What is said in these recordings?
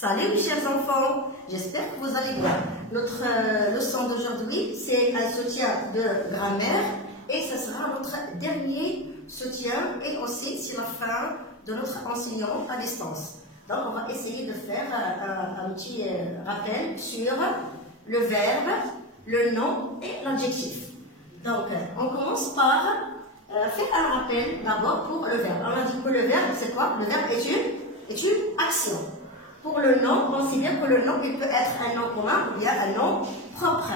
Salut chers enfants, j'espère que vous allez bien. Notre leçon d'aujourd'hui, c'est un soutien de grammaire et ce sera notre dernier soutien et aussi c'est la fin de notre enseignement à distance. Donc on va essayer de faire un petit rappel sur le verbe, le nom et l'adjectif. Donc on commence par faire un rappel d'abord pour le verbe. On a dit que le verbe c'est quoi? Le verbe est une action. Pour le nom, on sait bien que le nom, il peut être un nom commun ou bien un nom propre.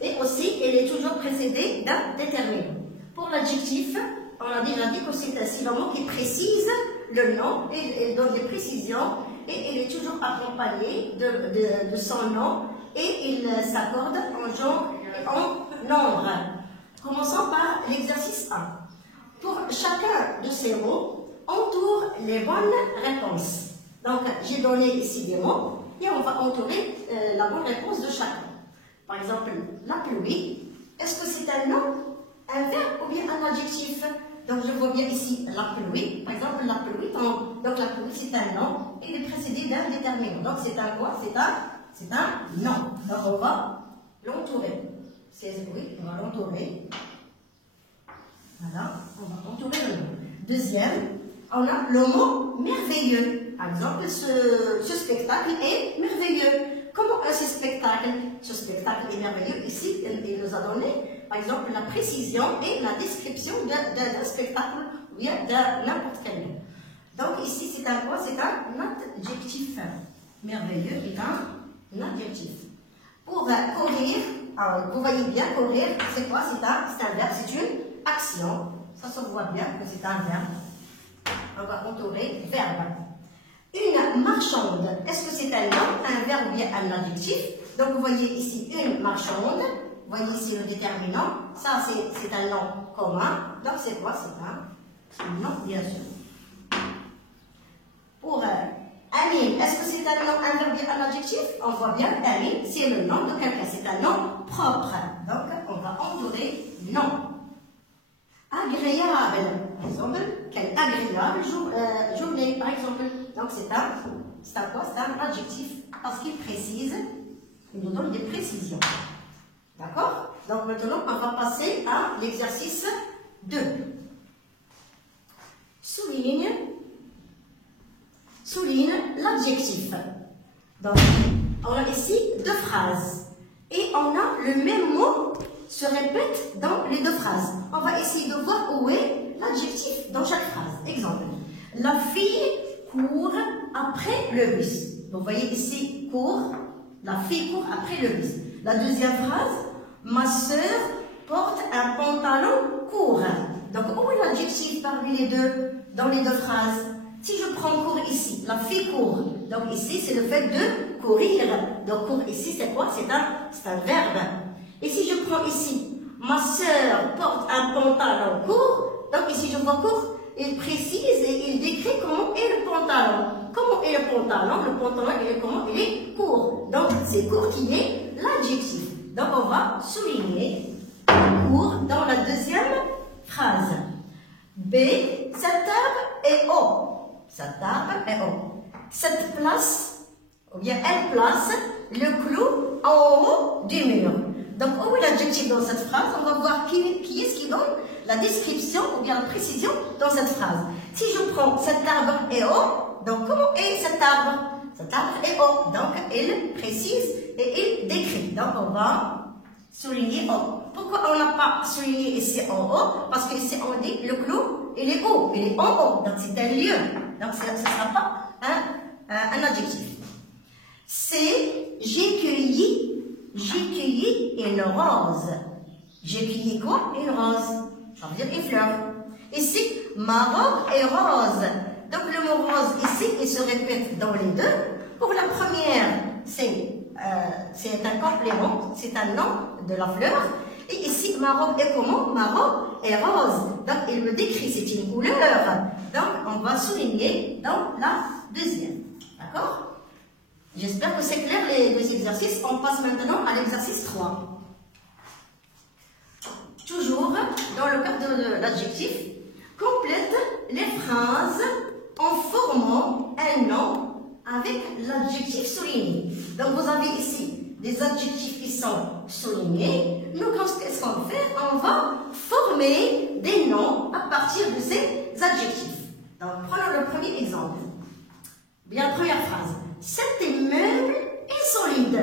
Et aussi, il est toujours précédé d'un déterminant. Pour l'adjectif, on a déjà dit que c'est un synonyme qui précise le nom, et il donne des précisions, et il est toujours accompagné de son nom, et il s'accorde en genre et en nombre. Commençons par l'exercice 1. Pour chacun de ces mots, entoure les bonnes réponses. Donc, j'ai donné ici des mots et on va entourer la bonne réponse de chacun. Par exemple, la pluie, est-ce que c'est un nom, un verbe ou bien un adjectif? Donc, je vois bien ici la pluie. Par exemple, la pluie, donc la pluie c'est un nom et il est précédé d'un déterminant. Donc, c'est un quoi? C'est un nom. Donc, on va l'entourer. Oui, on va l'entourer. Voilà, on va entourer le nom. Deuxième, on a le mot merveilleux. Par exemple, ce spectacle est merveilleux. Comment est ce spectacle? Ce spectacle est merveilleux. Ici, il nous a donné, par exemple, la précision et la description d'un spectacle ou bien de n'importe quel nom. Donc ici, c'est un quoi? C'est un adjectif. Merveilleux est un adjectif. Pour courir, vous voyez bien, courir, c'est quoi? C'est un verbe, c'est une action. Ça se voit bien que c'est un verbe. On va entourer verbe. Une marchande, est-ce que c'est un nom, un verbe ou bien un adjectif? Donc vous voyez ici une marchande, vous voyez ici le déterminant, ça c'est un nom commun, donc c'est quoi? C'est un nom bien sûr. Pour Amine, est-ce que c'est un nom, un verbe ou bien un adjectif? On voit bien, Amine, c'est le nom de quelqu'un, c'est un nom propre, donc on va entourer nom. Agréable, par exemple, quelle agréable journée, par exemple. Donc c'est un quoi? C'est un adjectif parce qu'il précise, il nous donne des précisions. D'accord? Donc maintenant, on va passer à l'exercice 2. Souligne l'adjectif. Donc, on a ici deux phrases. Et on a le même mot se répète dans les deux phrases. On va essayer de voir où est l'adjectif dans chaque phrase. Exemple, la fille court après le bus. Vous voyez ici, court, la fille court après le bus. La deuxième phrase, ma sœur porte un pantalon court. Donc, où est l'adjectif parmi les deux, dans les deux phrases? Si je prends court ici, la fille court. Donc ici, c'est le fait de courir. Donc, court ici, c'est quoi? C'est un verbe. Et si je prends ici, ma sœur porte un pantalon court, donc ici je vois court, il précise et il décrit comment est le pantalon. Comment est le pantalon? Le pantalon, il est comment? Il est court. Donc c'est court qui est l'adjectif. Donc on va souligner court dans la deuxième phrase. B, cette table est haut. Cette table est haut. Cette place, ou bien elle place le clou en haut du mur. Donc, où est l'adjectif dans cette phrase? On va voir qui est-ce qui donne la description ou bien la précision dans cette phrase. Si je prends cet arbre est haut, donc comment est cet arbre? Cet arbre est haut. Donc, il précise et il décrit. Donc, on va souligner haut. Pourquoi on n'a pas souligné ici en haut? Parce qu'ici, on dit le clou, il est haut, il est en haut. Donc, c'est un lieu. Donc, ce ne sera pas un adjectif. C'est j'ai cueilli une rose. J'ai cueilli quoi? Une rose. Ça veut dire une fleur. Ici, ma robe est rose. Donc le mot rose ici, il se répète dans les deux. Pour la première, c'est un complément, c'est un nom de la fleur. Et ici, ma robe est comment? Ma robe est rose. Donc il me décrit, c'est une couleur. Donc on va souligner dans la deuxième. D'accord? J'espère que c'est clair les deux exercices. On passe maintenant à l'exercice 3. Toujours dans le cadre de l'adjectif, complète les phrases en formant un nom, avec l'adjectif souligné. Donc vous avez ici des adjectifs qui sont soulignés. Nous, qu'est-ce qu'on va faire? On va former des noms à partir de ces adjectifs. Donc prenons le premier exemple. Bien, première phrase. Cet immeuble est solide.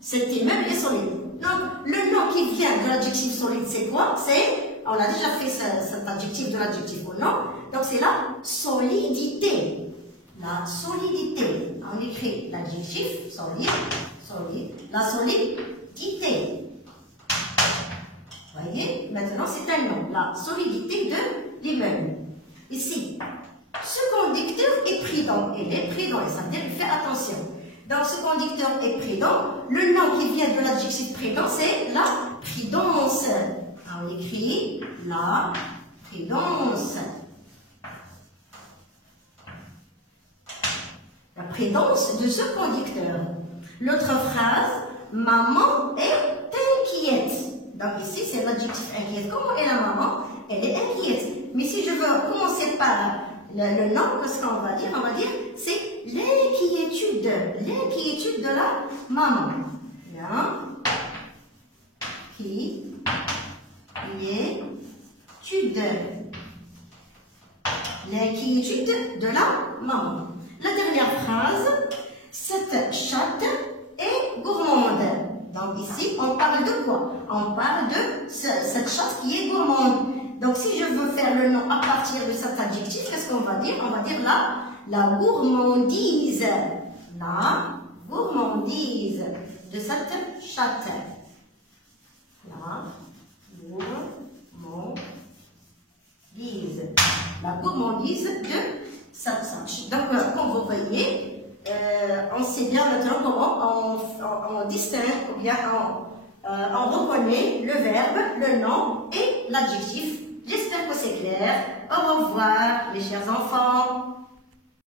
Cet immeuble est solide. Donc, le nom qui vient de l'adjectif solide, c'est quoi? C'est, on a déjà fait cet adjectif de l'adjectif au nom. Donc, c'est la solidité. La solidité. On écrit l'adjectif solide, solide. La solidité. Voyez? Maintenant, c'est un nom. La solidité de l'immeuble. Ici, ce conducteur est prudent. Il est prudent, ça veut dire qu'il fait attention. Donc, ce conducteur est prudent. Le nom qui vient de l'adjectif prudent, c'est la prudence. On écrit la prudence. La prudence de ce conducteur. L'autre phrase, maman est inquiète. Donc, ici, c'est l'adjectif inquiète. Comment est la maman? Elle est inquiète. Mais si je veux commencer par le nom, qu'est-ce qu'on va dire? On va dire, c'est l'inquiétude. L'inquiétude de la maman. Bien. L'inquiétude. L'inquiétude de la maman. La dernière phrase, cette chatte est gourmande. Donc ici, on parle de quoi? On parle de cette chatte qui est gourmande. Donc, si je veux faire le nom à partir de cet adjectif, qu'est-ce qu'on va dire? On va dire la gourmandise. La gourmandise de cette chatte. La gourmandise. La gourmandise de cette chatte. Donc, comme vous voyez, on sait bien maintenant comment on distingue ou bien on reconnaît le verbe, le nom et l'adjectif. J'espère que c'est clair. Au revoir, mes chers enfants.